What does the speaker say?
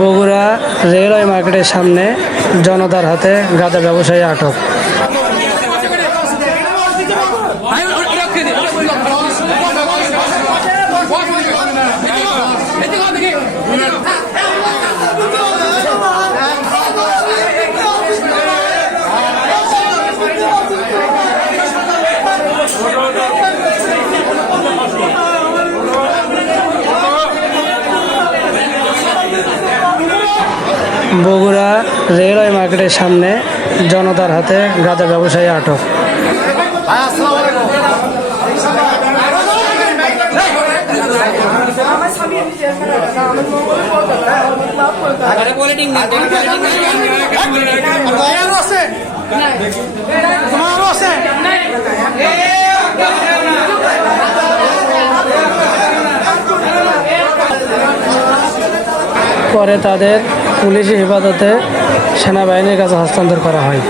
Bogura railway মার্কেটের সামনে জনতার হাতে গাঁজা ব্যবসায়ী আটক। বগুড়া রেলওয়ে মার্কেটের সামনে জনতার হাতে গাঁজা ব্যবসায়ী আটক। পরে তাদের পুলিশি হেফাজতে সেনাবাহিনীর কাছে হস্তান্তর করা হয়।